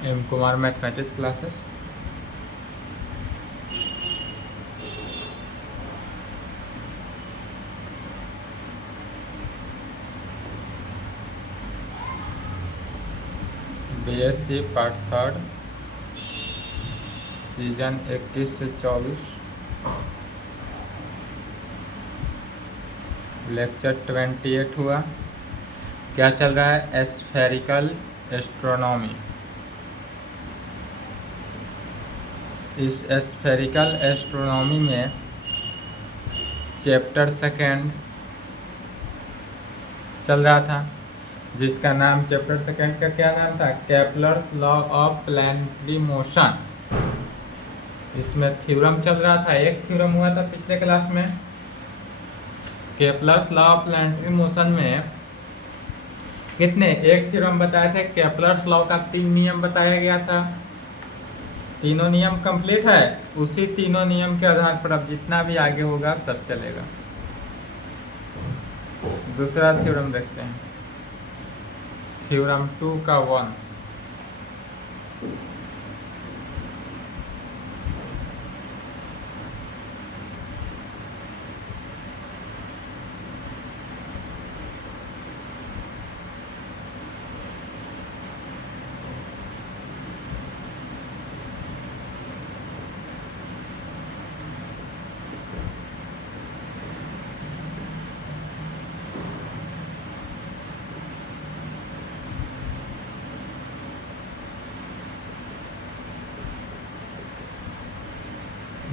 M Kumar mathematics classes. BSc part 3 season 21 से 24 lecture 28 हुआ। क्या चल रहा है? एस्फेरिकल एस्ट्रोनॉमी। इस एस्फेरिकल एस्ट्रोनॉमी में चैप्टर 2 चल रहा था, जिसका नाम चैप्टर 2 का क्या नाम था? Kepler's law of planetary motion. इसमें थ्योरम चल रहा था, एक थ्योरम हुआ था पिछले क्लास में। Kepler's law of planetary motion में कितने एक थ्योरम बताए थे। केपलर्स लॉ का 3 नियम बताया गया था। तीनों नियम कंप्लीट है। उसी तीनों नियम के आधार पर अब जितना भी आगे होगा सब चलेगा। दूसरा थ्योरम देखते हैं, थ्योरम 2 का 1।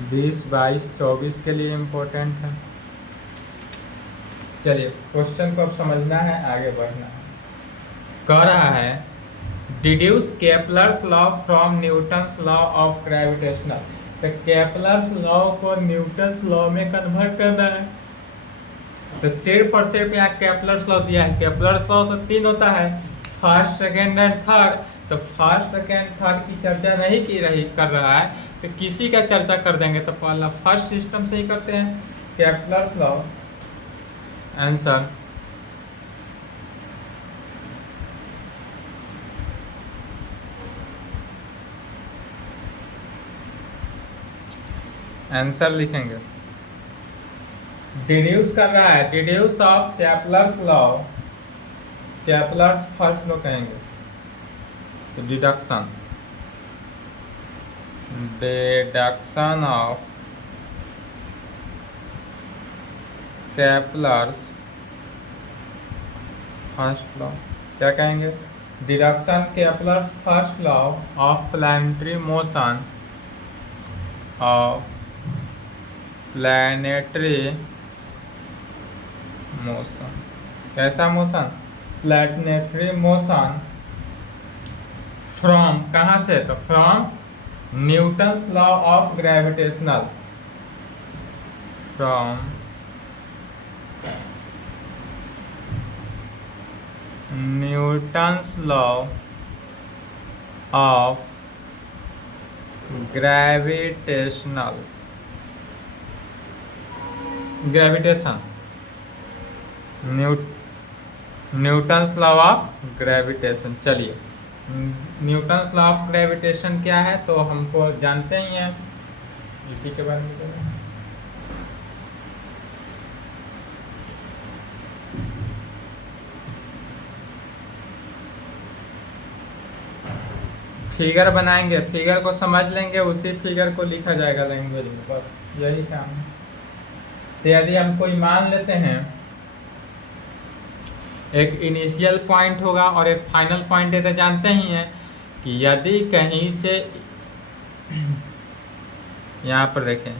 बीस 22 24 के लिए इम्पोर्टेंट है। चलिए क्वेश्चन को अब समझना है, आगे बढ़ना है। कह रहा है deduce Kepler's law from Newton's law of gravitational. तो केपलर्स लॉ को न्यूटन्स लॉ में कन्वर्ट करना है। तो सिर्फ और सिर्फ यहाँ केपलर्स लॉ दिया है। केपलर्स लॉ तो 3 होता है, फर्स्ट, सेकेंड एंड थर्ड। तो फर्स्ट, सेकेंड, थर्ड की चर्चा नहीं कर रहा है, तो किसी का चर्चा कर देंगे। तो पहला फर्स्ट सिस्टम से ही करते हैं, केपलर्स लॉ। आंसर आंसर लिखेंगे। डिड्यूस कर रहा है, deduce of Kepler's law. Kepler's first law कहेंगे, तो deduction, deduction of Kepler's first law. क्या कहेंगे? Deduction Kepler's first law of planetary motion, of planetary motion. कैसा मोशन? प्लैनेटरी मोशन फ्रॉम, कहाँ से? तो from Newton's law of gravitational, from Newton's law of gravitational, gravitation, Newton's law of gravitation. चलिए Newton's law of gravitation क्या है तो हमको जानते ही हैं, इसी के बारे में करें। फिगर बनाएंगे, फिगर को समझ लेंगे, उसी फिगर को लिखा जाएगा लैंग्वेज में, बस यही काम है। तो यदि हम कोई मान लेते हैं, एक इनिशियल पॉइंट होगा और एक फाइनल पॉइंट है, तो जानते ही हैं कि यदि कहीं से यहाँ पर देखें,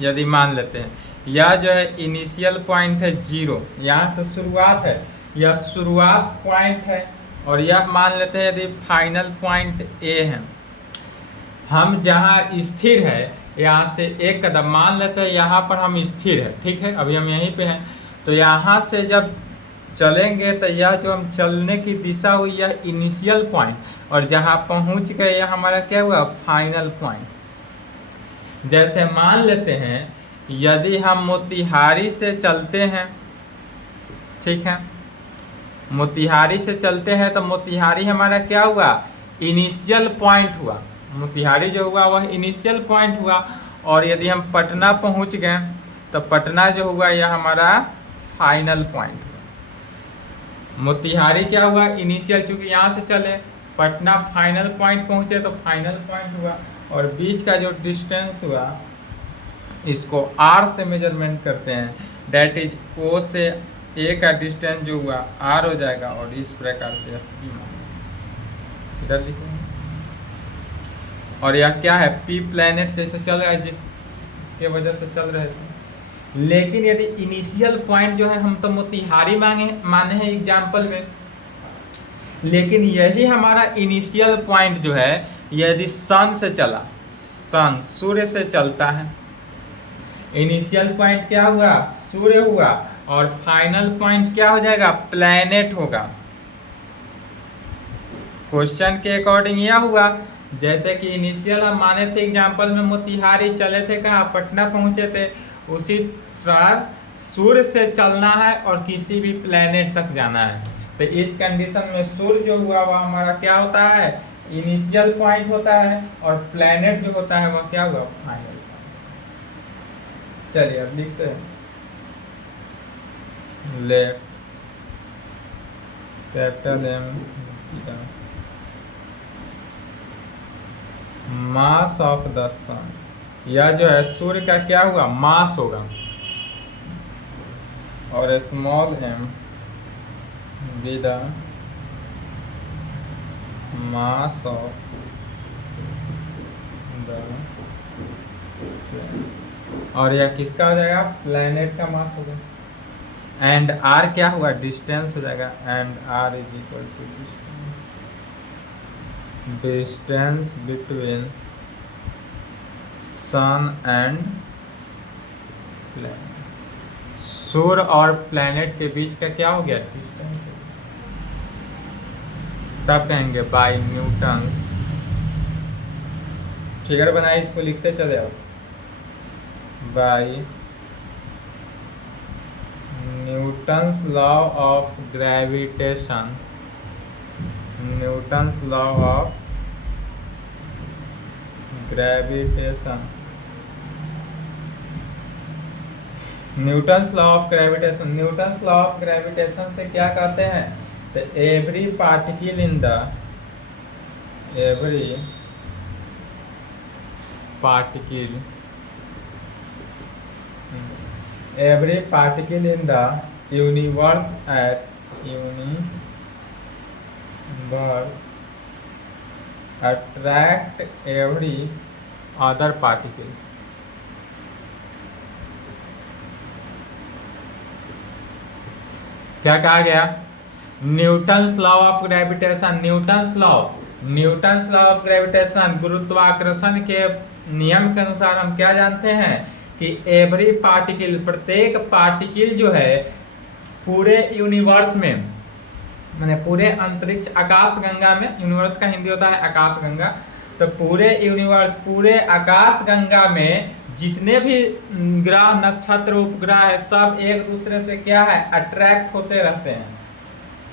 यदि मान लेते हैं यह जो है इनिशियल पॉइंट है 0, यहाँ से शुरुआत है, यह शुरुआत पॉइंट है, और यह मान लेते हैं यदि फाइनल पॉइंट ए है। हम जहाँ स्थिर है यहाँ से एक कदम मान लेते हैं, यहाँ पर हम स्थिर है, ठीक है, अभी हम यहीं पे हैं। तो यहाँ से जब चलेंगे तो यह जो हम चलने की दिशा हुई यह इनिशियल पॉइंट, और जहाँ पहुँच गए यह हमारा क्या हुआ? Final point. जैसे मान लेते हैं यदि हम मोतिहारी से चलते हैं, ठीक है, मोतिहारी से चलते हैं तो मोतिहारी हमारा क्या हुआ? इनिशियल पॉइंट हुआ, मोतिहारी जो हुआ वह इनिशियल पॉइंट हुआ, और यदि हम पटना पहुंच गए तो पटना जो हुआ यह हमारा फाइनल पॉइंट हुआ। मोतिहारी क्या हुआ, इनिशियल, चूंकि यहाँ से चले, पटना फाइनल पॉइंट पहुंचे तो फाइनल पॉइंट हुआ, और बीच का जो डिस्टेंस हुआ इसको r से मेजरमेंट करते हैं, डेट इज O से A का डिस्टेंस जो हुआ r हो जाएगा, और इस प्रकार से इधर लिखेंगे। और यह क्या है, P प्लैनेट जैसे चल रहा है, जिसके वजह से चल रहे थे। लेकिन यदि इनिशियल पॉइंट जो है, हम तो मोतिहारी माने हैं एग्जाम्पल में, लेकिन यही हमारा इनिशियल पॉइंट जो है यदि सन से चला, सन सूर्य से चलता है, इनिशियल पॉइंट क्या हुआ, सूर्य हुआ, और फाइनल पॉइंट क्या हो जाएगा, प्लैनेट होगा। क्वेश्चन के अकॉर्डिंग यह हुआ, जैसे कि इनिशियल हम माने थे एग्जाम्पल में मोतिहारी, चले थे कहाँ, पटना पहुंचे थे, उसी तरह सूर्य से चलना है और किसी भी प्लैनेट तक जाना है। तो इस कंडीशन में सूर्य जो हुआ वह हमारा क्या होता है, इनिशियल पॉइंट होता है, और प्लैनेट जो होता है वह क्या हुआ, फाइनल पॉइंट। चलिए अब लिखते हैं, left capital M, mass of the sun, यह जो है सूर्य का क्या हुआ, मास होगा, और small m with the mass of the, और यह किसका हो जाएगा, प्लैनेट का मास होगा, एंड r क्या हुआ, डिस्टेंस हो जाएगा, and r is equal to distance between sun and planet, सूर्य और प्लैनेट के बीच का क्या हो गया, डिस्टेंस। तब कहेंगे बाय न्यूटन्स, फिगर बनाए, इसको लिखते चले आओ, by Newton's law of gravitation, Newton's law of gravitation, Newton's law of gravitation, Newton's law of gravitation से क्या कहते हैं, तो every particle in the, every particle, every particle in the universe at universe attract every other particle. क्या कहा गया, Newton's law of gravitation, Newton's law of gravitation, गुरुत्वाकर्षण के नियम के अनुसार हम क्या जानते हैं कि एवरी पार्टिकल, प्रत्येक पार्टिकल जो है पूरे यूनिवर्स में, माने पूरे अंतरिक्ष आकाश गंगा में, यूनिवर्स का हिंदी होता है आकाश गंगा, तो पूरे यूनिवर्स, पूरे आकाश गंगा में जितने भी ग्रह, नक्षत्र, उपग्रह है, सब एक दूसरे से क्या है, अट्रैक्ट होते रहते हैं,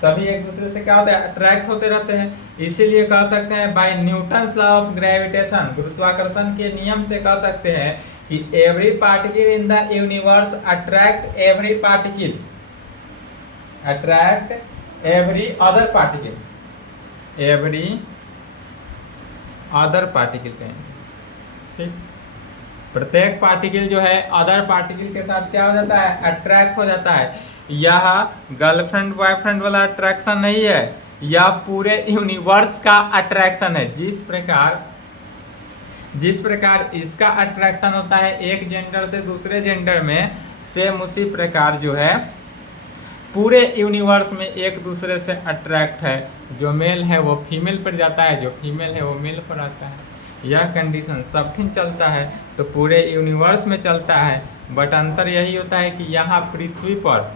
सभी एक दूसरे से क्या होता है, अट्रैक्ट होते रहते हैं। इसीलिए कह सकते हैं by Newton's law of gravitation, गुरुत्वाकर्षण के नियम से कह सकते हैं कि every particle in the universe attract every particle, attract every other particle, every other particle कहेंगे, ठीक। प्रत्येक पार्टिकल जो है अदर पार्टिकल के साथ क्या हो जाता है, अट्रैक्ट हो जाता है। यह गर्लफ्रेंड बॉयफ्रेंड वाला अट्रैक्शन नहीं है, यह पूरे यूनिवर्स का अट्रैक्शन है। जिस प्रकार इसका अट्रैक्शन होता है एक जेंडर से दूसरे जेंडर में, सेम उसी प्रकार जो है पूरे यूनिवर्स में एक दूसरे से अट्रैक्ट है। जो मेल है वो फीमेल पर जाता है, जो फीमेल है वो मेल पर आता है। यह कंडीशन सबकिन चलता है तो पूरे यूनिवर्स में चलता है, बट अंतर यही होता है कि यहाँ पृथ्वी पर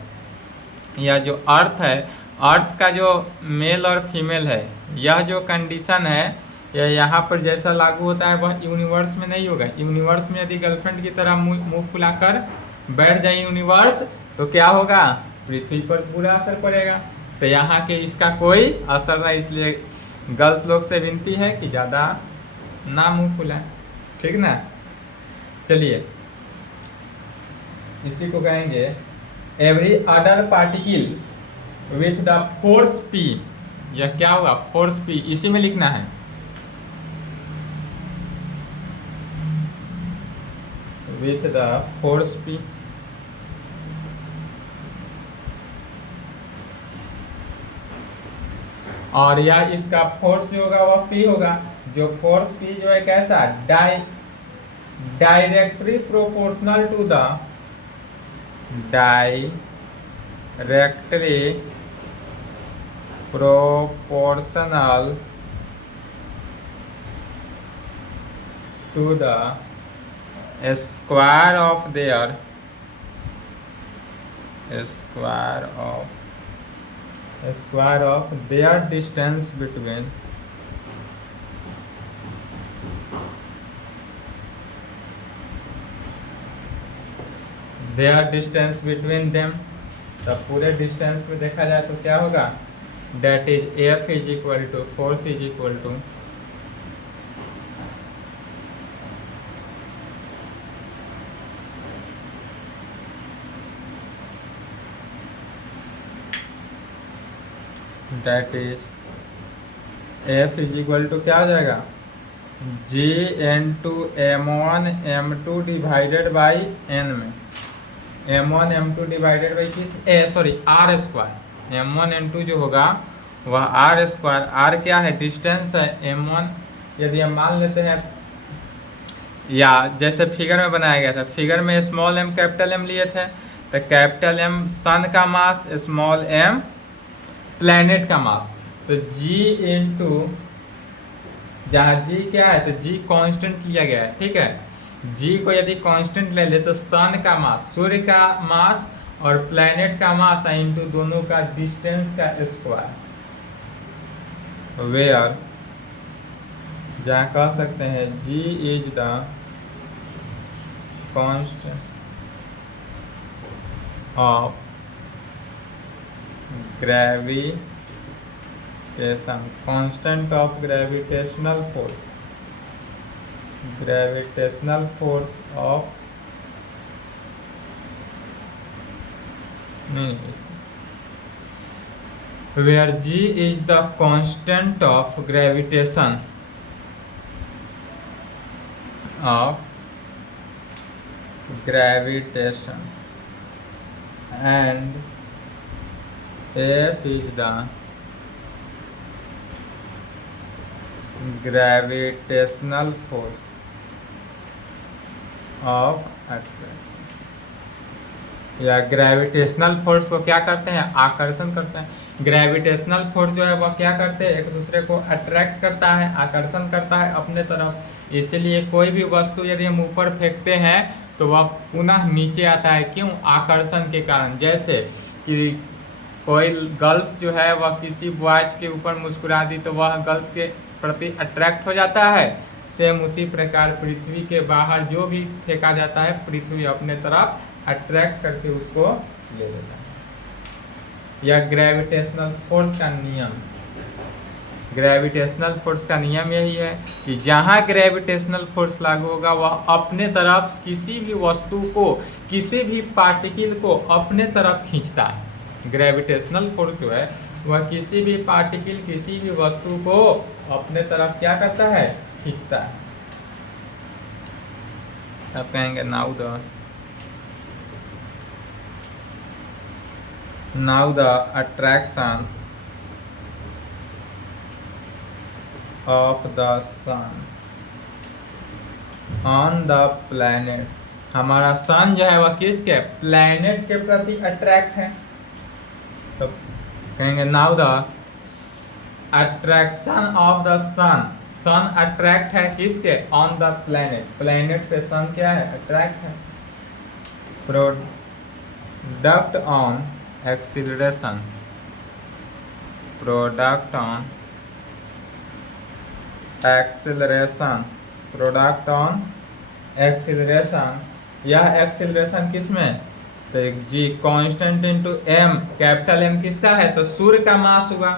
यह जो अर्थ है, अर्थ का जो मेल और फीमेल है, यह जो कंडीशन है यह यहाँ पर जैसा लागू होता है वह यूनिवर्स में नहीं होगा। यूनिवर्स में यदि गर्लफ्रेंड की तरह मुंह फुलाकर बैठ जाए यूनिवर्स तो क्या होगा, पृथ्वी पर पूरा असर पड़ेगा। तो यहाँ के इसका कोई असर नहीं, इसलिए गर्ल्स लोग से विनती है कि ज़्यादा ना मुंह फुलाएं, ठीक ना। चलिए इसी को कहेंगे every other particle with the force P, यह क्या हुआ फोर्स P, इसी में लिखना है। विथ द फोर्स P, और या इसका फोर्स जो होगा वह P होगा। जो फोर्स P जो है कैसा directly proportional to the directly proportional to the square of their square of their distance between them। तब पूरे डिस्टेंस में देखा जाए तो क्या होगा, that is F is equal to force is equal to that is F is equal to क्या हो जाएगा, G N two M one M two divided by N में m1 m2 डिवाइडेड बाई किस आर स्क्वायर। m1 m2 जो होगा वह are square, are क्या है डिस्टेंस है, m1 यदि हम मान लेते हैं, या जैसे फिगर में बनाया गया था, फिगर में स्मॉल m कैपिटल M लिए थे, तो कैपिटल M सन का मास, स्मॉल m प्लैनेट का मास, तो g इंटू जहाँ g क्या है तो g कांस्टेंट लिया गया है, ठीक है। g को यदि कांस्टेंट ले ले तो सन का मास, सूर्य का मास और प्लैनेट का मास है इंटू दोनों का डिस्टेंस का स्क्वायर, वेयर जहाँ कह सकते हैं g is the constant of gravitation, constant of gravitational force of where g is the constant of gravitation and f is the gravitational force of attraction, या ग्रेविटेशनल फोर्स को क्या करते हैं, आकर्षण करते हैं। ग्रेविटेशनल फोर्स जो है वह क्या करते हैं, एक दूसरे को अट्रैक्ट करता है, आकर्षण करता है अपने तरफ। इसीलिए कोई भी वस्तु यदि हम ऊपर फेंकते हैं तो वह पुनः नीचे आता है, क्यों, आकर्षण के कारण। जैसे कि कोई गर्ल्स जो है वह किसी बॉयज के ऊपर मुस्कुरा दी तो वह गर्ल्स के प्रति अट्रैक्ट हो जाता है, सेम उसी प्रकार पृथ्वी के बाहर जो भी फेंका जाता है पृथ्वी अपने तरफ अट्रैक्ट करके उसको ले लेता है। यह ग्रेविटेशनल फोर्स का नियम, ग्रेविटेशनल फोर्स का नियम यही है कि जहाँ ग्रेविटेशनल फोर्स लागू होगा वह अपने तरफ किसी भी वस्तु को, किसी भी पार्टिकल को अपने तरफ खींचता है। ग्रेविटेशनल फोर्स जो है वह किसी भी पार्टिकल, किसी भी वस्तु को अपने तरफ क्या करता है, खींचता है। अब कहेंगे now the attraction of the sun on the planet, हमारा सन जो है वह किसके, प्लैनेट के प्रति अट्रैक्ट है। तो कहेंगे now the attraction of the sun, sun attract है किसके, ऑन द प्लैनेट, प्लैनेट पे सन क्या है, अट्रैक्ट है। Product on acceleration, product on acceleration, product on acceleration, यह एक्सीलरेशन किस में, तो एक G constant into M, capital M किसका है, तो सूर्य का मास हुआ,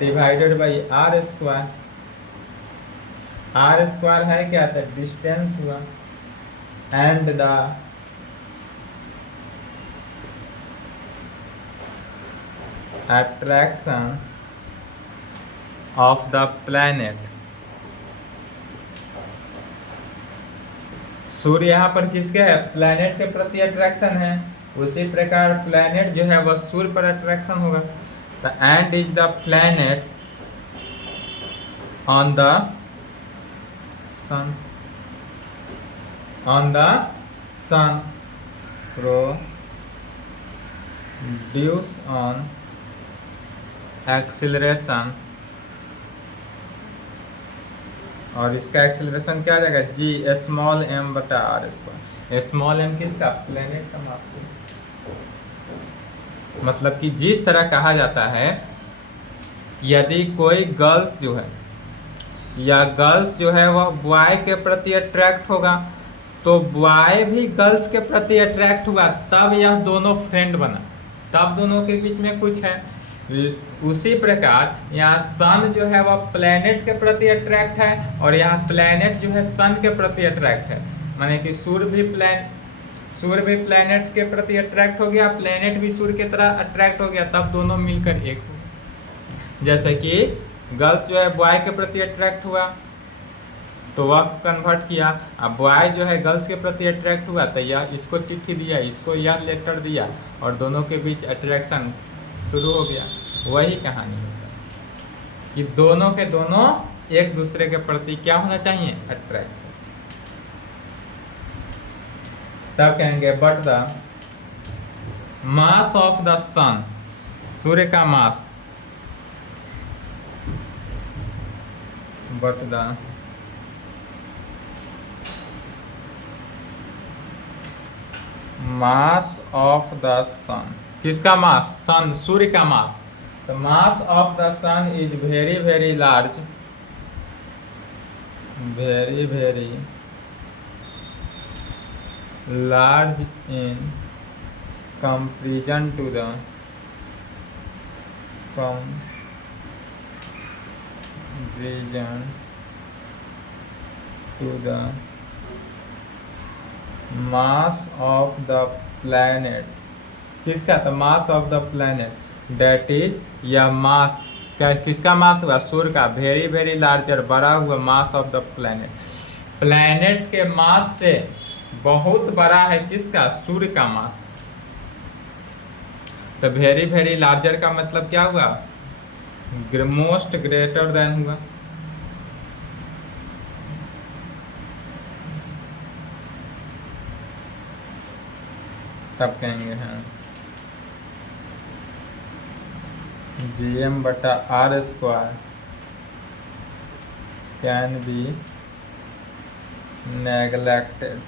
divided by R square. R square है क्या था, डिस्टेंस हुआ, and the attraction of the planet. सूर्य यहाँ पर किसके है, प्लैनेट के प्रति अट्रैक्शन है, उसी प्रकार प्लैनेट जो है वह सूर्य पर अट्रैक्शन होगा। तो and is the planet on the sun, on the sun produce on acceleration, और इसका एक्सिलरेशन क्या आ जाएगा, जी स्मॉल एम बटा आर स्क्वायर। स्मॉल एम किसका, प्लैनेट का मास। मतलब कि जिस तरह कहा जाता है, यदि कोई गर्ल्स जो है या गर्ल्स जो है वह बॉय के प्रति अट्रैक्ट होगा, तो बॉय भी गर्ल्स के प्रति अट्रैक्ट हुआ, तब यह दोनों फ्रेंड बना, तब दोनों के बीच में कुछ है। उसी प्रकार यहाँ सन जो है वह प्लैनेट के प्रति अट्रैक्ट है, और यहाँ प्लैनेट जो है सन के प्रति अट्रैक्ट है। माने कि सूर्य भी प्लैनेट के प्रति अट्रैक्ट हो गया, प्लैनेट भी सूर्य की तरह अट्रैक्ट हो गया, तब दोनों मिलकर एक हो। जैसे कि गर्ल्स जो है बॉय के प्रति अट्रैक्ट हुआ तो वह कन्वर्ट किया, अब बॉय जो है गर्ल्स के प्रति अट्रैक्ट हुआ तो यह इसको चिट्ठी दिया, इसको यह लेटर दिया, और दोनों के बीच अट्रैक्शन शुरू हो गया। वही कहानी है कि दोनों के दोनों एक दूसरे के प्रति क्या होना चाहिए, अट्रैक्ट। तब कहेंगे but the mass of the sun, सूर्य का mass, but the mass of the sun, किसका मास, सन, सूर्य का मास। तो mass of the sun is very very large, very very large in comparison to the comparison to the mass of the planet, किसका, तो mass of the planet, that is, यह मास किसका मास हुआ, सूर्य का, very very larger, बड़ा हुआ मास of the planet. Planet के मास से बहुत बड़ा है किसका, सूर्य का मास। तो वेरी वेरी लार्जर का मतलब क्या हुआ, मोस्ट ग्रेटर देन हुआ। तब कहेंगे हैं GM बटा R square can be neglected.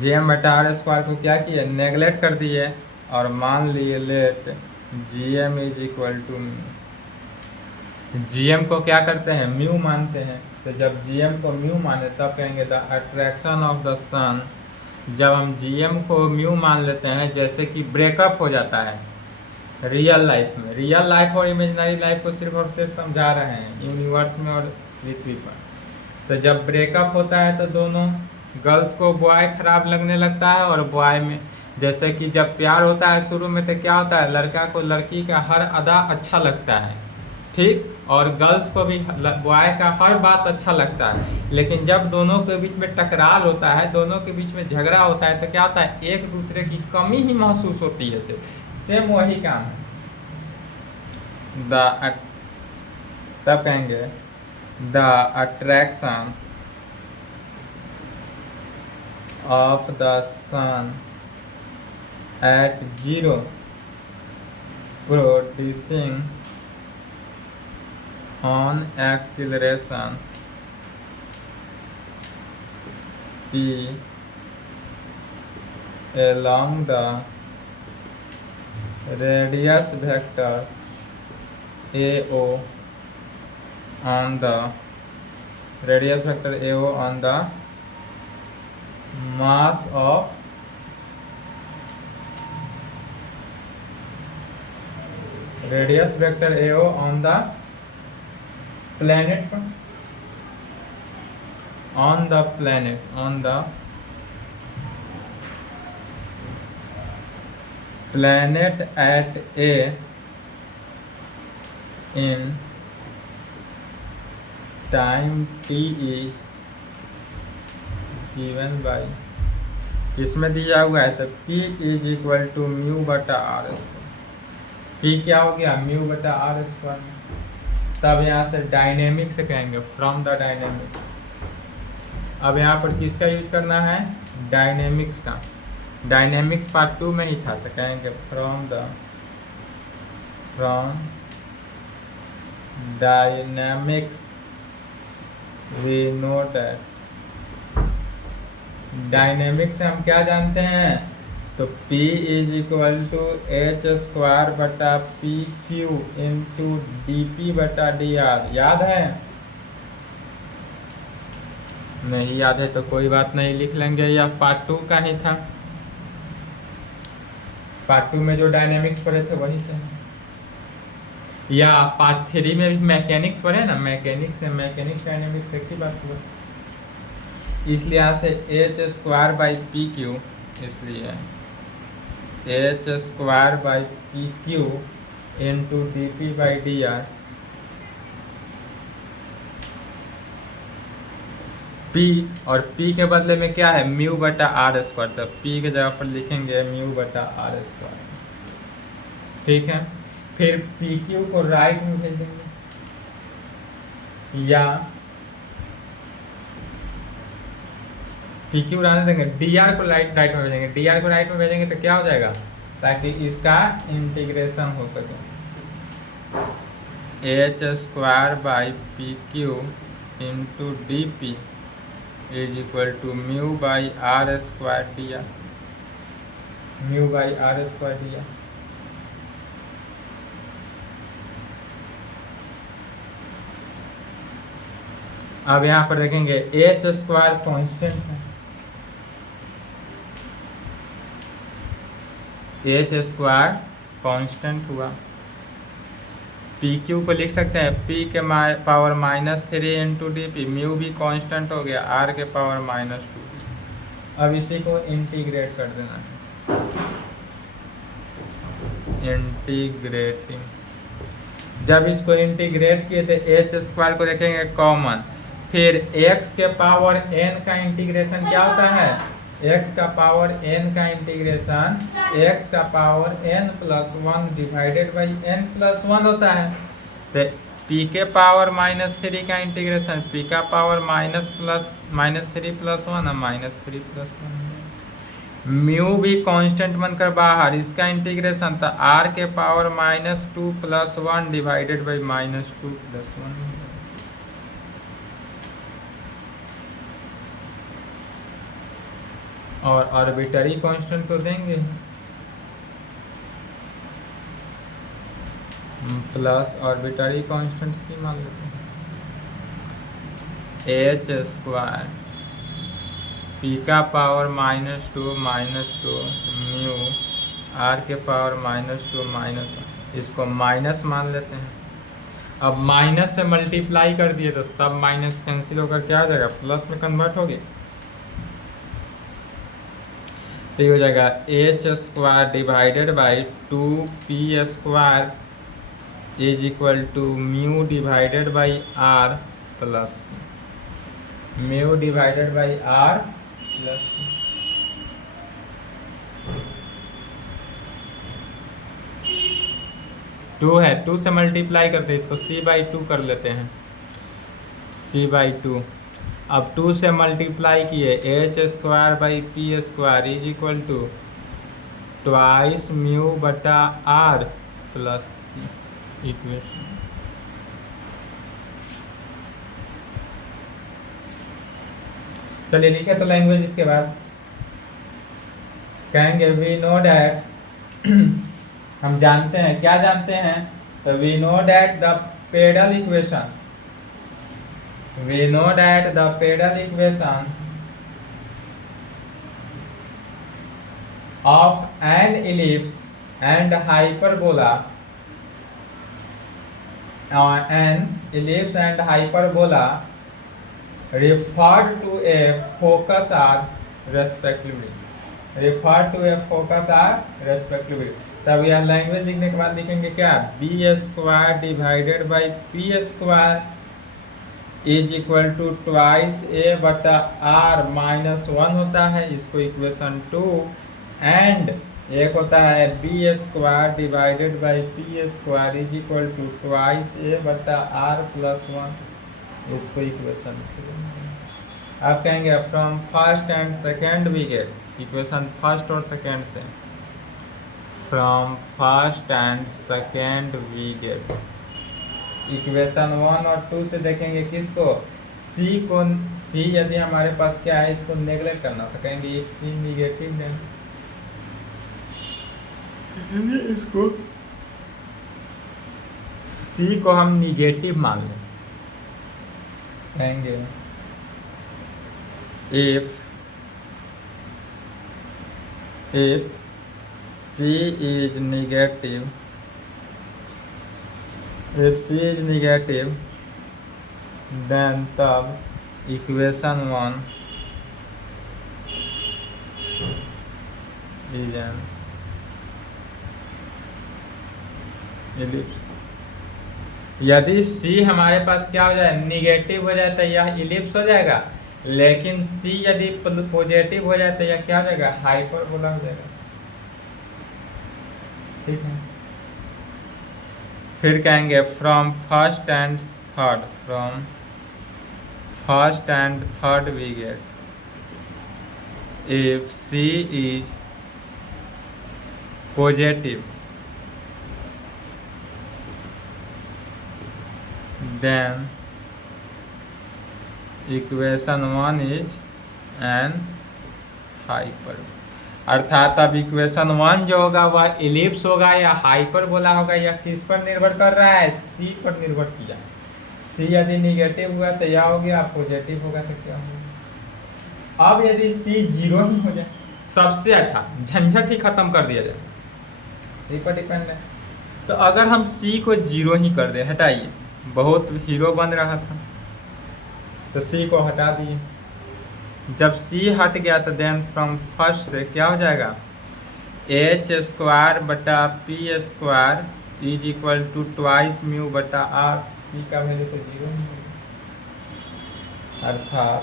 GM बटा आर स्क्वायर को क्या किए, नेग्लेक्ट कर दिए, और मान लिए let GM is equal to mu. GM को क्या करते हैं, म्यू मानते हैं। तो जब GM को म्यू माने तब कहेंगे द अट्रैक्शन ऑफ द सन। जब हम GM को म्यू मान लेते हैं, जैसे कि ब्रेकअप हो जाता है रियल लाइफ में, रियल लाइफ और इमेजिनरी लाइफ को सिर्फ और सिर्फ समझा रहे हैं यूनिवर्स में और पृथ्वी पर। तो जब ब्रेकअप होता है तो दोनों गर्ल्स को बॉय खराब लगने लगता है, और बॉय में जैसे कि जब प्यार होता है शुरू में तो क्या होता है, लड़का को लड़की का हर अदा अच्छा लगता है, ठीक, और गर्ल्स को भी बॉय का हर बात अच्छा लगता है। लेकिन जब दोनों के बीच में टकरार होता है, दोनों के बीच में झगड़ा होता है, तो क्या होता है, एक दूसरे की कमी ही महसूस होती है। सेम वही काम है। तब कहेंगे the attraction of the sun at zero producing on acceleration p along the radius vector AO on the radius vector AO on the mass of radius vector AO on the planet, on the planet, on the planet at A in time t is given by, इसमें दिया हुआ है तो P is equal to mu बटा R square. P क्या हो गया, mu बटा आर स्क्वायर। तब यहाँ से डायनेमिक से कहेंगे, फ्रॉम द डायनेमिक्स। अब यहाँ पर किसका यूज करना है, डायनेमिक्स का। डायनेमिक्स पार्ट 2 में ही था, तो कहेंगे from dynamics we know that. Dynamics से हम क्या जानते हैं, तो P is equal to H square बटा P Q into D P बटा डी आर। याद है, नहीं याद है तो कोई बात नहीं, लिख लेंगे। यह पार्ट 2 का ही था, पार्ट 2 में जो डायनेमिक्स पढ़े थे वही से। या पार्ट 3 में भी मैकेनिक्स पढ़े ना, मैकेनिक्स डायनेमिक्स एक ही बात हुआ। इसलिए यहाँ से H square by P Q, इसलिए H square by P Q into D P by D R. P और P के बदले में क्या है, म्यू बटा आर स्क्वायर। तो P के जगह पर लिखेंगे म्यू बटा आर स्क्वायर, ठीक है। फिर पी क्यू को राइट में भेजेंगे, या पी क्यू रहने देंगे, डी आर को राइट में भेजेंगे। डी आर को राइट में भेजेंगे तो क्या हो जाएगा, ताकि इसका इंटीग्रेशन हो सके। H square by P Q into D P is equal to mu by R square D R, mu by R square D R. अब यहाँ पर देखेंगे एच स्क्वायर कॉन्स्टेंट है, एच स्क्वायर कांस्टेंट हुआ। पी क्यू को लिख सकते हैं पी के power -3 into D P, mu भी कांस्टेंट हो गया, आर के पावर -2। अब इसी को इंटीग्रेट कर देना है, इंटीग्रेटिंग। जब इसको इंटीग्रेट किए थे एच स्क्वायर को देखेंगे कॉमन, फिर एक्स के पावर n का इंटीग्रेशन क्या होता है, x का पावर n का इंटीग्रेशन x का power n+1 divided by n+1 होता है। तो p के पावर -3 का इंटीग्रेशन p का पावर -3+1 म्यू भी कांस्टेंट बनकर बाहर, इसका इंटीग्रेशन था r के पावर -2+1 डिवाइडेड बाई -2+1। और आर्बिट्ररी कांस्टेंट तो देंगे प्लस आर्बिट्ररी कांस्टेंट सी मान लेते हैं, एच स्क्वायर पी का पावर -2 म्यू आर के पावर -2 इसको माइनस मान लेते हैं। अब माइनस से मल्टीप्लाई कर दिए तो सब माइनस कैंसिल होकर क्या हो जाएगा, प्लस में कन्वर्ट हो गया। तो ये हो जाएगा H square divided by 2p square is equal to mu divided by R plus mu divided by R plus 2 है, 2 से मल्टीप्लाई करते हैं, इसको c/2 कर लेते हैं, c/2। अब 2 से मल्टीप्लाई किए H square by P square is equal to twice mu बटा आर प्लस सी इक्वेशन। चलिए लिखे तो लैंग्वेज, इसके बाद कहेंगे वी नो डैट हम जानते हैं, क्या जानते हैं, तो we know that the pedal equation, we know that the pedal equation of an ellipse and hyperbola an ellipse and hyperbola referred to a focus are respectively, refer to a focus are respectively। तब यह language लिखने के बाद लिखेंगे क्या, B square divided by P square is equal to twice A बटा R minus one होता है, इसको इक्वेशन 2, एंड एक होता है B square divided by P square is equal to twice A बटा आर प्लस वन, इसको इक्वेशन 3। आप कहेंगे from first and second we get, equation first और सेकेंड से, from first and second we get equation 1 और 2 से देखेंगे किसको, सी को, सी यदि हमारे पास क्या है इसको नेगलेक्ट करना तो कहेंगे एक सी निगेटिव दें, इसको सी को हम निगेटिव मान लें, कहेंगे if C is negative, if C is negative then तब equation 1 is an ellipse। यदि C हमारे पास क्या हो जाए, निगेटिव हो जाए तो यह इलिप्स हो जाएगा, लेकिन C यदि पॉजिटिव हो जाए तो यह क्या हो जाएगा, हाइपरबोला हो जाएगा। ठीक है, फिर कहेंगे from first and third, from first and third we get if C is positive then equation 1 is an hyper, अर्थात अब इक्वेशन 1 जो होगा वह इलिप्स होगा या हाइपरबोला होगा, या किस पर निर्भर कर रहा है, सी पर निर्भर किया। सी यदि निगेटिव हुआ तो यह हो गया, पॉजिटिव होगा तो क्या होगा। अब यदि सी जीरो ही हो जाए, सबसे अच्छा, झंझट ही खत्म कर दिया जाए, सी पर डिपेंड है। तो अगर हम सी को जीरो ही कर दे, हटाइए, बहुत हीरो बन रहा था तो सी को हटा दिए, जब सी हट गया तो देन फ्रॉम फर्स्ट से क्या हो जाएगा, एच स्क्वायर बटा P square is equal to twice mu बटा आर, सी का वैल्यू तो जीरो नहीं होगा, अर्थात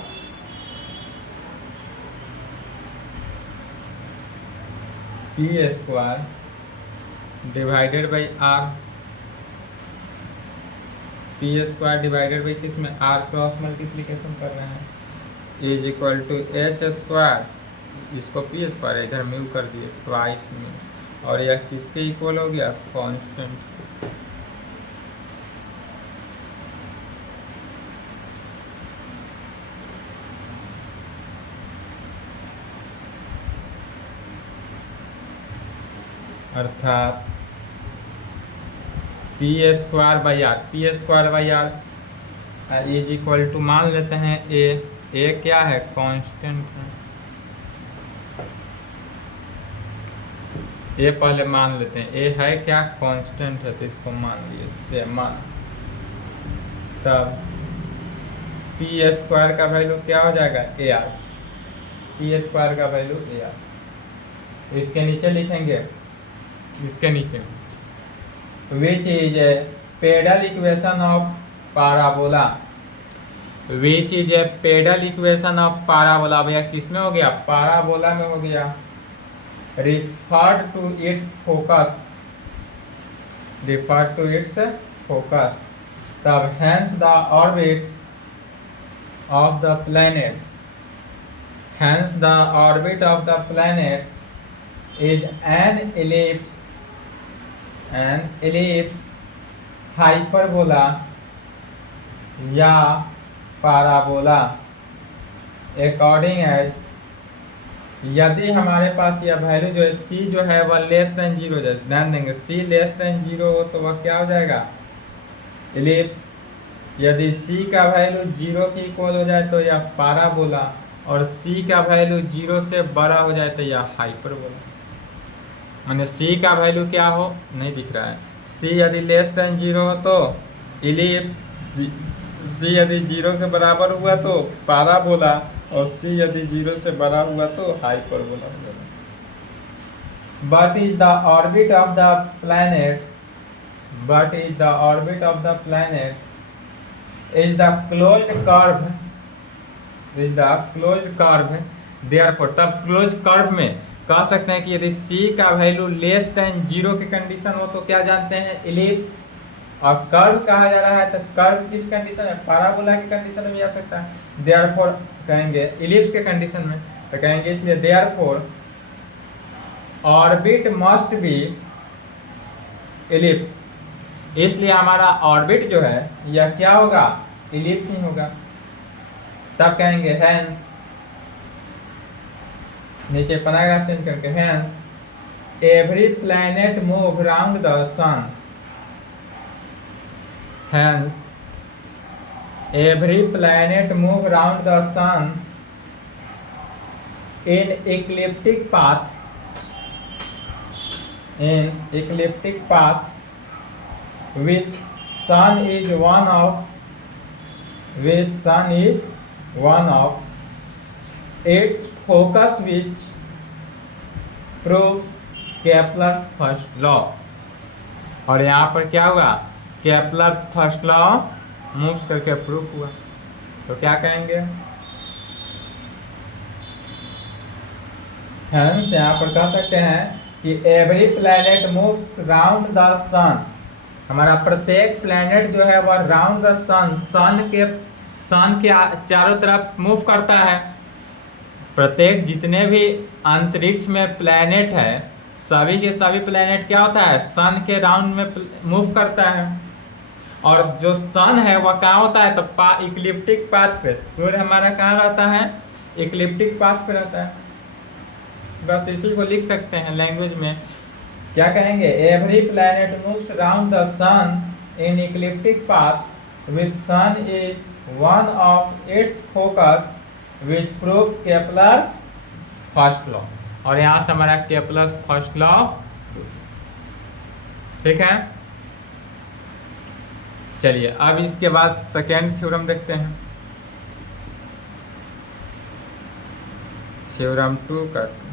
P square divided by R, P square divided by किस में, आर क्रॉस मल्टीप्लीकेशन कर रहे हैं, is equal to H square, इसको पी स्क्वायर इधर म्यू कर दिए ट्वाइस म्यू, और यह किसके इक्वल हो गया, कांस्टेंट। अर्थात P square by R, P square by R is equal to, मान लेते हैं ए क्या है, कांस्टेंट है, ए पहले मान लेते हैं, ए है क्या, कांस्टेंट है, तो इसको मान लिए से मान, तब पी स्क्वायर का वैल्यू क्या हो जाएगा, ए आर, पी स्क्वायर का वैल्यू ए आर। इसके नीचे लिखेंगे, इसके नीचे which is a pedal equation of parabola, which is a pedal equation of parabola, भैया किसमें हो गया, parabola में हो गया, referred to its focus, referred to its focus, तब hence the orbit of the planet, hence the orbit of the planet is an ellipse, an ellipse, hyperbola या parabola according as, यदि हमारे पास यह वैल्यू जो है c जो है वह लेस देन जीरो, ध्यान देंगे c लेस देन जीरो हो तो वह क्या हो जाएगा, इलिप्स। यदि c का वैल्यू जीरो के इक्वल हो जाए तो यह पाराबोला, और c का वैल्यू जीरो से बड़ा हो जाए तो यह हाइपरबोला। माने c का वैल्यू क्या हो, नहीं दिख रहा है, c यदि लेस देन जीरो हो तो इलिप्स सी यदि 0 के बराबर हुआ तो पाराबोला, और सी यदि 0 से बड़ा हुआ तो हाइपरबोला हो जाएगा। What is the orbit of the planet? What is the orbit of the planet? Is the closed curve? Is the closed curve? Therefore, तब closed curve में कह सकते हैं कि यदि c का वैल्यू लेस देन 0 की कंडीशन हो तो क्या जानते हैं, इलिप्स। और कर्व कहा जा रहा है तो कर्व किस कंडीशन में, पैराबोला की कंडीशन में भी आ सकता है। देयरफॉर कहेंगे इलिप्स के कंडीशन में, तो कहेंगे इसलिए therefore orbit must be ellipse. इसलिए हमारा ऑर्बिट जो है यह क्या होगा, इलिप्स ही होगा। तब कहेंगे हेंस, नीचे पैराग्राफ चेंज करके hence every planet move round the sun. Hence every planet move round the sun in ecliptic path, in elliptic path which sun is one of its focus, which proves Kepler's first law। और यहाँ पर क्या हुआ, Kepler's first law moves करके proof हुआ। तो क्या कहेंगे, हम यहाँ पर कह सकते हैं कि every planet moves round the sun. हमारा प्रत्येक प्लैनेट जो है वह राउंड द सन, सन के चारों तरफ मूव करता है। प्रत्येक जितने भी अंतरिक्ष में प्लैनेट है सभी के सभी प्लैनेट क्या होता है, सन के राउंड में मूव करता है। और जो सन है वह कहाँ होता है, तो इक्लिप्टिक पाथ पे। सूर्य हमारा कहाँ रहता है, इक्लिप्टिक पाथ पे रहता है। बस इसी को लिख सकते हैं लैंग्वेज में, क्या कहेंगे, every planet moves round the sun in ecliptic path with sun is one of its focus which prove Kepler's first law. और यहाँ से हमारा केपलर्स फर्स्ट लॉ, ठीक है। चलिए अब इसके बाद सेकेंड थ्योरम देखते हैं, थ्योरम 2 करते हैं।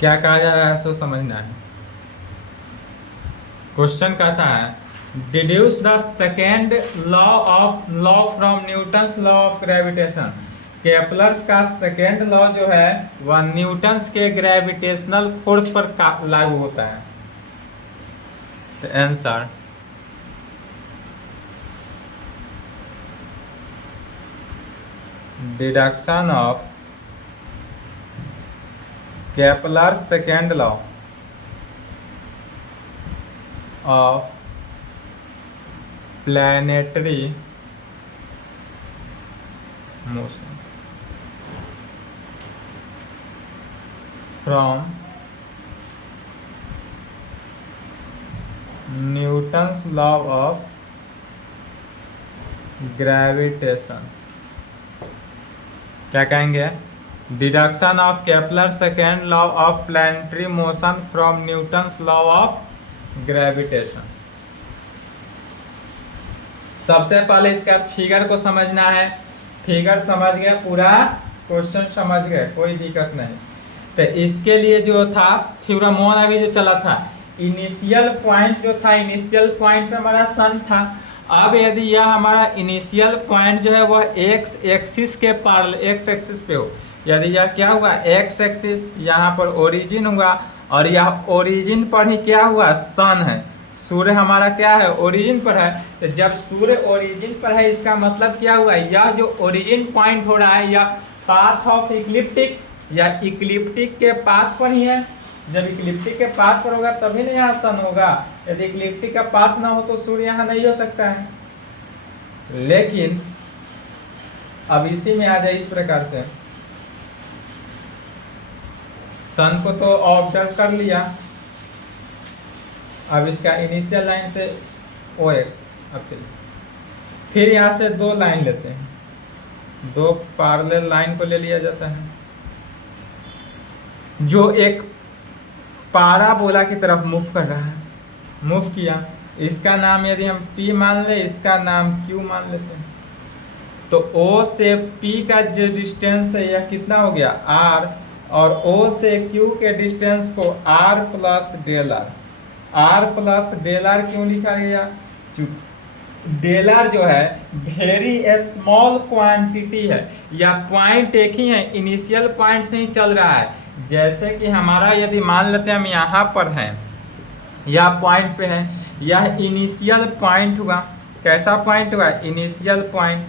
क्या कहा जा रहा है सो समझना है। क्वेश्चन कहता है deduce the second law from Newton's law of gravitation. Kepler's का सेकेंड लॉ जो है वह न्यूटन्स के ग्रेविटेशनल फोर्स पर लागू होता है। तो answer deduction of Kepler's second law of planetary motion from Newton's law of gravitation। क्या कहेंगे, deduction of Kepler second law of planetary motion from Newton's law of gravitation. सबसे पहले इसका फिगर को समझना है। फिगर समझ गए, पूरा क्वेश्चन समझ गए, कोई दिक्कत नहीं। तो इसके लिए जो था थ्योरम 1 अभी जो चला था, इनिशियल पॉइंट जो था, इनिशियल पॉइंट पे हमारा सन था। अब यदि यह हमारा इनिशियल पॉइंट जो है वह एक्स एक्सिस के पैरेलल, एक्स एक्सिस पे हो, यदि यह क्या हुआ एक्स एक्सिस, यहाँ पर ओरिजिन हुआ और यह ओरिजिन पर ही क्या हुआ सन है, सूर्य हमारा क्या है ओरिजिन पर है। तो जब सूर्य ओरिजिन पर है इसका मतलब क्या हुआ, यह जो ओरिजिन पॉइंट हो रहा है यह पाथ ऑफ इक्लिप्टिक या इक्लिप्टिक के पाथ पर ही है। जब इक्लिप्टिक के पाथ पर होगा तभी ना यहाँ सन होगा, यदि इक्लिप्टिक का पाथ ना हो तो सूर्य यहाँ नहीं हो सकता है। लेकिन अब इसी में आ जाए इस प्रकार से, सन को तो ऑब्जर्व कर लिया, अब इसका इनिशियल लाइन से ओ एक्स, अब फिर यहाँ से दो लाइन लेते हैं, दो पैरेलल लाइन को ले लिया जाता है जो एक पाराबोला की तरफ मूव कर रहा है। मूव किया, इसका नाम यदि हम P मान ले, इसका नाम Q मान लेते हैं, तो O से P का जो डिस्टेंस है यह कितना हो गया R, और O से Q के डिस्टेंस को R plus del R. R plus del R क्यों लिखा गया, डेल आर जो है वेरी स्मॉल क्वांटिटी है, या पॉइंट एक ही है, इनिशियल पॉइंट से ही चल रहा है। जैसे कि हमारा यदि मान लेते हैं हम यहाँ पर हैं या पॉइंट पे है, यह इनिशियल पॉइंट हुआ, कैसा पॉइंट हुआ इनिशियल पॉइंट।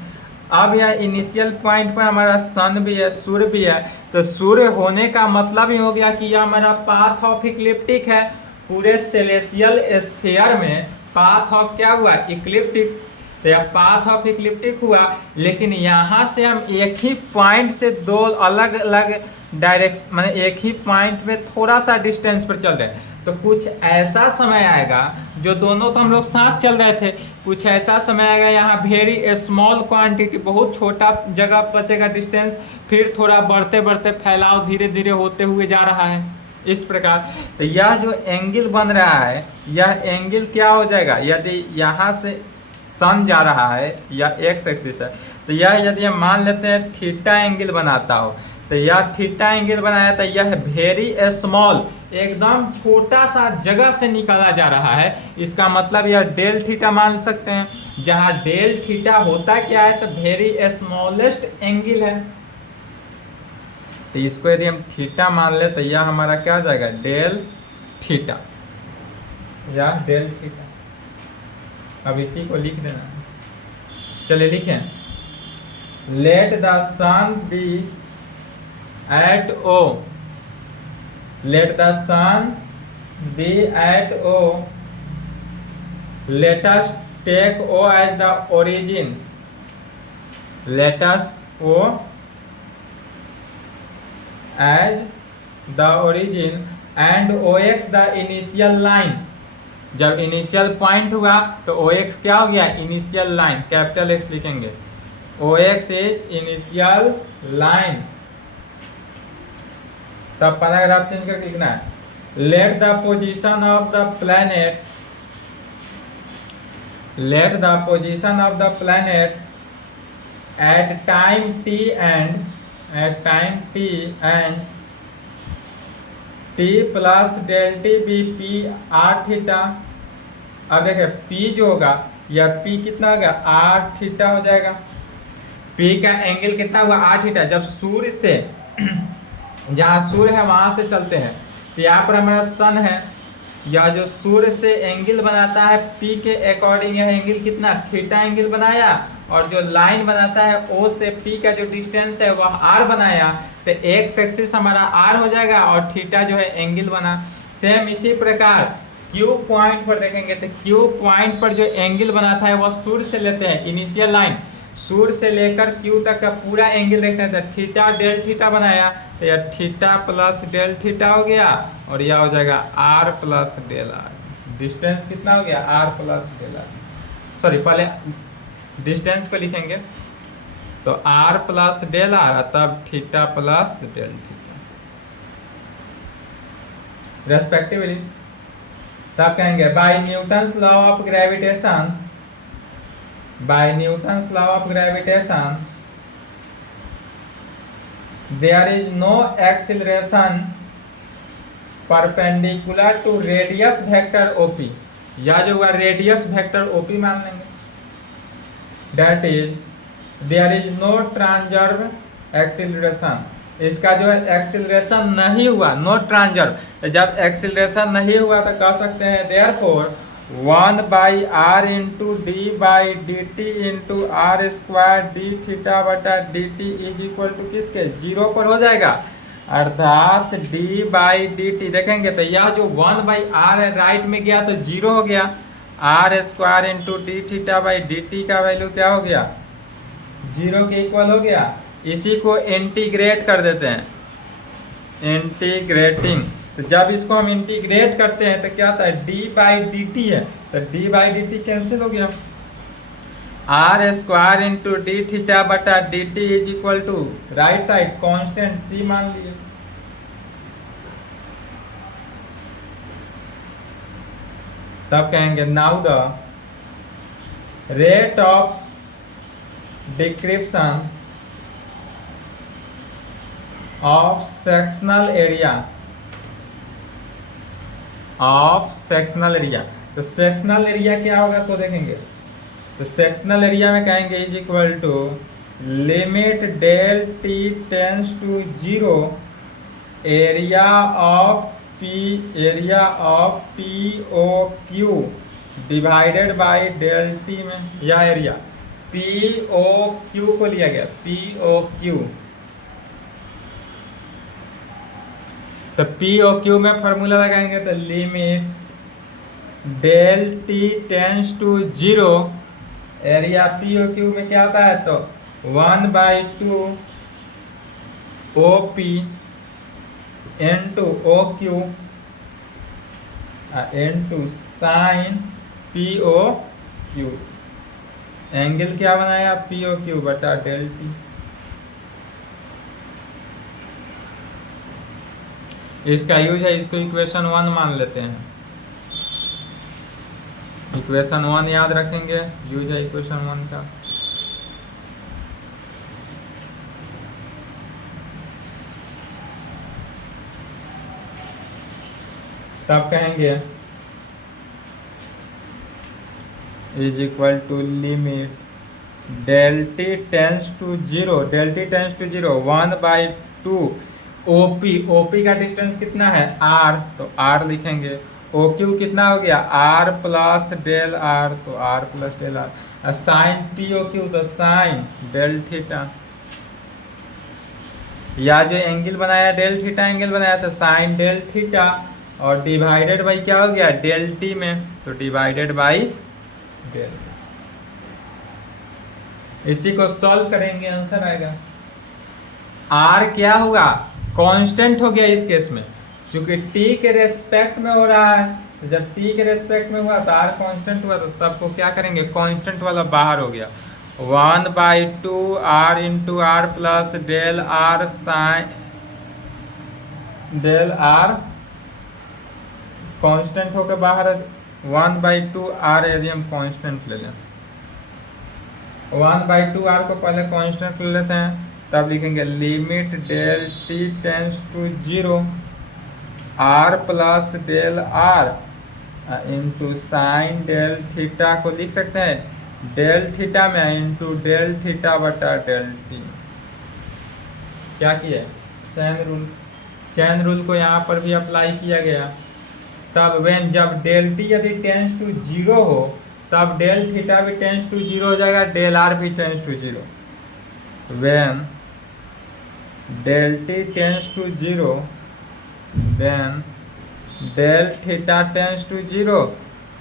अब यह इनिशियल पॉइंट पर हमारा सन भी है, सूर्य भी है, तो सूर्य होने का मतलब ही हो गया कि यह हमारा पाथ ऑफ इक्लिप्टिक है। पूरे सेलेशियल स्फीयर में पाथ ऑफ क्या हुआ इक्लिप्टिक, तो यह पाथ ऑफ इक्लिप्टिक हुआ। लेकिन यहाँ से हम एक ही पॉइंट से दो अलग अलग डायरेक्शन, मतलब एक ही पॉइंट में थोड़ा सा डिस्टेंस पर चल रहे हैं, तो कुछ ऐसा समय आएगा, जो दोनों तो हम लोग साथ चल रहे थे, कुछ ऐसा समय आएगा यहाँ वेरी स्मॉल क्वांटिटी, बहुत छोटा जगह बचेगा डिस्टेंस, फिर थोड़ा बढ़ते बढ़ते फैलाव धीरे धीरे होते हुए जा रहा है इस प्रकार। तो यह जो एंगल बन रहा है, यह एंगल क्या हो जाएगा, यदि यहाँ से सन जा रहा है या एक्स एक्सिस है, तो यह यदि हम मान लेते हैं थीटा एंगल बनाता हो, तो यह थीटा एंगल बनाया था, यह वेरी स्मॉल, एकदम छोटा सा जगह से निकाला जा रहा है। इसका मतलब यह डेल थीटा मान सकते हैं, जहाँ डेल थीटा होता क्या है, तो वेरी स्मॉलेस्ट एंगल है। तो इसको यदि हम थीटा मान ले तो यह हमारा क्या हो जाएगा डेल थीटा, या डेल थीटा। अब इसी को लिख देना, चलिए लिखें, let the sun be at O, let the sun be at O, let us take O as the origin, let us O as the origin and OX the initial line। जब initial point हुआ तो OX क्या हो गया initial line, capital X लिखेंगे, OX is initial line. तब paragraph change करके लिखना है, let the position of the planet, let the position of the planet at time T and, at time T and T plus del T be P R theta. अब देखिए P जो होगा या P कितना होगा आर थीटा हो जाएगा। P का एंगल कितना हुआ आर थीटा। जब सूर्य से जहाँ सूर्य है वहां से चलते हैं, तो यहाँ पर हमारा सन है, या जो सूर्य से एंगल बनाता है पी के अकॉर्डिंग यह एंगल कितना थीटा एंगल बनाया, और जो लाइन बनाता है ओ से पी का जो डिस्टेंस है वह आर बनाया, तो एक्स एक्सिस हमारा आर हो जाएगा और थीटा जो है एंगल बना। सेम इसी प्रकार क्यू पॉइंट पर देखेंगे, तो क्यू पॉइंट पर जो एंगल बनाता है वह सूर्य से लेते हैं, इनिशियल लाइन सूर्य से लेकर क्यू तक का पूरा एंगल देखते हैं, तो थीटा डेल थीटा बनाया, तो यह थीटा प्लस डेल थीटा हो गया, और यह हो जाएगा R plus del R. Distance कितना हो गया R plus del R, sorry पहले डिस्टेंस को लिखेंगे, तो आर प्लस डेल आर, तब theta plus del theta respectively. तब कहेंगे by Newton's law of gravitation, by Newton's law of gravitation there is no acceleration perpendicular to radius vector OP, या जो हुआ रेडियस वेक्टर ओपी मान लेंगे। That is there is no transverse acceleration, इसका जो है एक्सीलरेशन नहीं हुआ, नो ट्रांसवर्स। जब एक्सीलरेशन नहीं हुआ तो कह सकते हैं therefore 1/r into D by D T into R square D theta बटा D T is equal to किसके, जीरो पर हो जाएगा। अर्थात d बाई डी टी देखेंगे तो यह जो 1/r है राइट में गया तो जीरो हो गया, are square into D theta by D T का वैल्यू क्या हो गया, जीरो के इक्वल हो गया। इसी को इंटीग्रेट कर देते हैं, इंटीग्रेटिंग। तो जब इसको हम इंटीग्रेट करते हैं तो क्या होता है, d बाई डी टी है तो d by D T cancel हो गया, are square into D theta बटा D T is equal to right side constant c मान लिए। तब कहेंगे now the rate of description of sectional area, of sectional area. तो सेक्शनल एरिया क्या होगा सो देखेंगे, तो सेक्शनल एरिया में कहेंगे is equal to limit del T tends to zero area of P O Q divided by del t में, या एरिया पी ओ क्यू को लिया गया, पी ओ क्यू। तो पी ओ क्यू में फॉर्मूला लगाएंगे तो limit del T tends to zero area P O Q में क्या आता है, तो 1/2 O P into O Q into sine P O Q. Angle क्या बनाया, पी ओ क्यू बटा डेल टी। इसका यूज है, इसको इक्वेशन 1 मान लेते हैं। इक्वेशन 1 याद रखेंगे, यूज है इक्वेशन 1 का। तब कहेंगे is equal to limit del T tends to zero, del T tends to zero 1/2 OP, OP का डिस्टेंस कितना है r, तो r लिखेंगे। ओ क्यू कितना हो गया, r प्लस डेल r, तो r plus del r। Sine P O Q तो साइन डेल थीटा, या जो एंगल बनाया डेल थीटा एंगल बनाया तो साइन डेल थीटा, और डिवाइडेड बाई क्या हो गया डेल टी में, तो डिवाइडेड बाई डेल। इसी को सॉल्व करेंगे, आंसर आएगा। r क्या हुआ, कांस्टेंट हो गया इस केस में, क्योंकि t के रेस्पेक्ट में हो रहा है। तो जब t के रेस्पेक्ट में हुआ तो r कांस्टेंट हुआ, तो सबको क्या करेंगे, कांस्टेंट वाला बाहर हो गया। 1/2 r into r plus del r sine del r constant होकर बाहर 1/2 r, यदि हम कांस्टेंट ले लें 1/2 r को पहले कांस्टेंट ले लेते हैं, तब लिखेंगे limit del T tends to zero r plus del r into sine del theta को लिख सकते हैं डेल थीटा में इंटू डेल थीटा बटा डेल टी। क्या किया, चैन रूल, चैन रूल को यहाँ पर भी अप्लाई किया गया। तब वेन जब डेल टी यदि टेंस टू जीरो हो तब डेल थीटा भी टेंस टू जीरो हो जाएगा, डेल आर भी tends to zero. When del T tends to zero then del theta tends to 0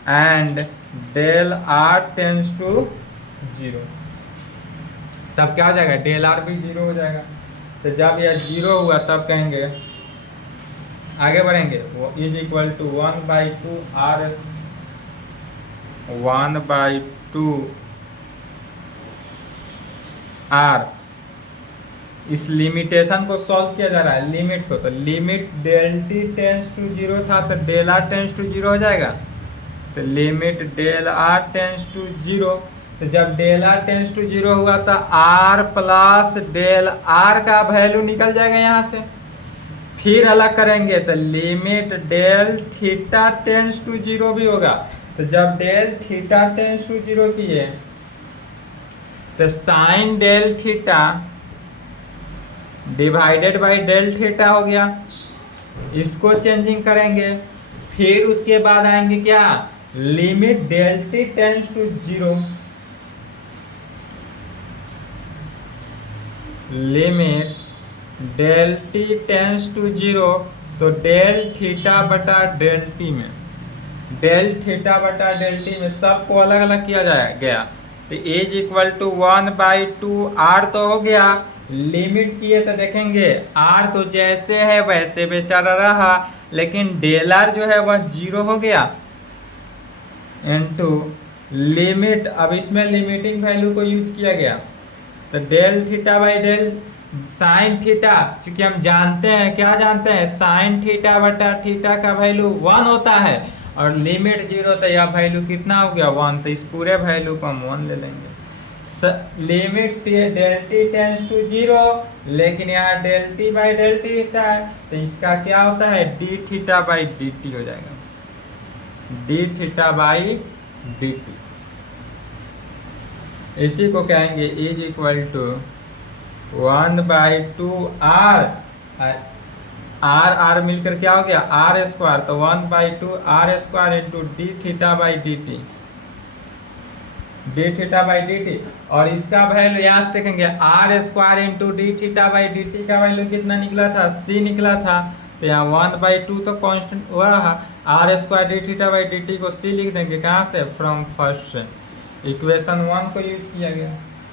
and del r tends to 0। तब क्या हो जाएगा, डेल आर भी 0 हो जाएगा। तो जब यह 0 हुआ तब कहेंगे, आगे बढ़ेंगे, वो is equal to 1/2 r 1/2 r। इस लिमिटेशन को सॉल्व किया जा रहा है, लिमिट को। तो limit del T tends to zero था तो del r tends to zero हो जाएगा। तो limit del r tends to zero, तो जब del r tends to zero हुआ तो आर प्लस डेल आर का वैल्यू निकल जाएगा यहाँ से। फिर अलग करेंगे तो limit del theta tends to zero भी होगा। तो जब del theta tends to zero किए तो sine del theta divided by del theta हो गया। इसको चेंजिंग करेंगे, फिर उसके बाद आएंगे क्या, limit del T tends to zero, limit del T tends to zero. तो डेल थीटा बटा डेल टी में, डेल थीटा बटा डेल टी में सबको अलग अलग किया जाए गया। तो एज इक्वल टू 1/2 आर तो हो गया। लिमिट किए तो देखेंगे आर तो जैसे है वैसे बेचारा रहा, लेकिन डेल आर जो है वह जीरो हो गया इनटू लिमिट। अब इसमें लिमिटिंग वैल्यू को यूज किया गया तो del theta by del sine theta, क्योंकि हम जानते हैं, क्या जानते हैं, साइन थीटा बटा थीटा का वैल्यू 1 होता है और लिमिट जीरो, तो यह वैल्यू कितना हो गया 1। तो इस पूरे वैल्यू को हम 1 ले लेंगे। Limit del T tends to zero, लेकिन यहाँ del t by del theta है तो इसका क्या होता है d theta by D t हो जाएगा, d theta by D t. इसी को कहेंगे is equal to 1/2 r, r r मिलकर क्या हो गया आर स्क्वायर, तो 1/2 r square into D theta by D t, d theta by D t. और इसका वैल्यू यहाँ से देखेंगे r square into D theta by D T का वैल्यू कितना निकला था, सी निकला था। तो यहाँ 1/2 तो कांस्टेंट हुआ रहा, R square D theta by D t को सी लिख देंगे, कहाँ से, फ्रॉम फर्स्ट से, इक्वेशन 1 को यूज किया गया।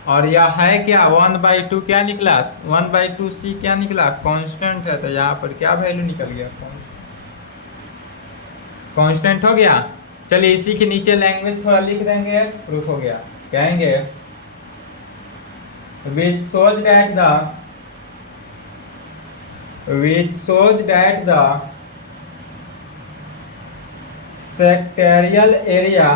और यह है क्या 1/2 क्या निकला, 1/2 सी क्या निकला, कांस्टेंट है। तो यहाँ पर क्या वैल्यू निकल गया, कांस्टेंट हो गया। चलिए इसी के नीचे लैंग्वेज थोड़ा लिख देंगे, प्रूफ हो गया। कहेंगे which shows that the sectorial area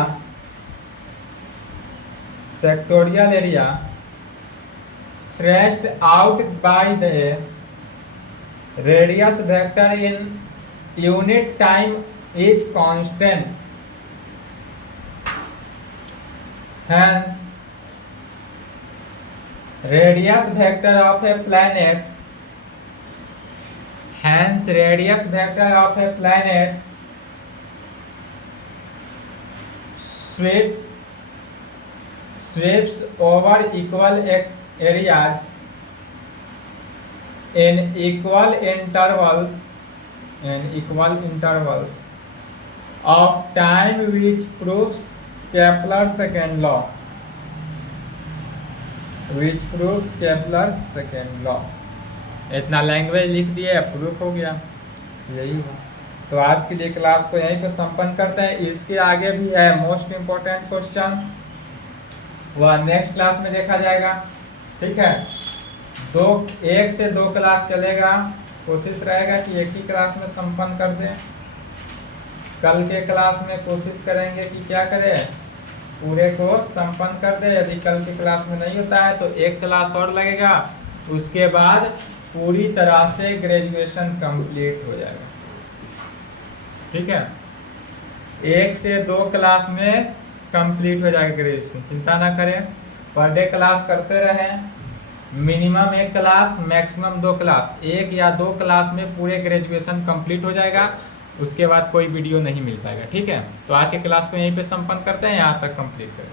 traced out by the radius vector in unit time is constant. Hence, radius vector of a planet, sweeps over equal areas in equal intervals of time, which proves Kepler's second law, इतना language लिख दिया, proof हो गया, यही हुआ। तो आज के लिए क्लास को यहीं पर संपन्न करते हैं। इसके आगे भी है मोस्ट इम्पोर्टेंट क्वेश्चन, वह नेक्स्ट क्लास में देखा जाएगा। ठीक है, 1 से 2 क्लास चलेगा, कोशिश रहेगा कि एक ही क्लास में संपन्न कर दें। कल के क्लास में कोशिश करेंगे कि क्या करें, पूरे को संपन्न कर दे। यदि कल की क्लास में नहीं होता है तो एक क्लास और लगेगा, उसके बाद पूरी तरह से ग्रेजुएशन कंप्लीट हो जाएगा। ठीक है, 1 से 2 क्लास में कंप्लीट हो जाएगा ग्रेजुएशन, चिंता ना करें। पर डे क्लास करते रहें, मिनिमम 1 क्लास, मैक्सिमम 2 क्लास, 1 या 2 क्लास में पूरे ग्रेजुएशन कंप्लीट हो जाएगा। उसके बाद कोई वीडियो नहीं मिल पाएगा। ठीक है, तो आज के क्लास को यहीं पे संपन्न करते हैं, यहाँ तक कंप्लीट करें।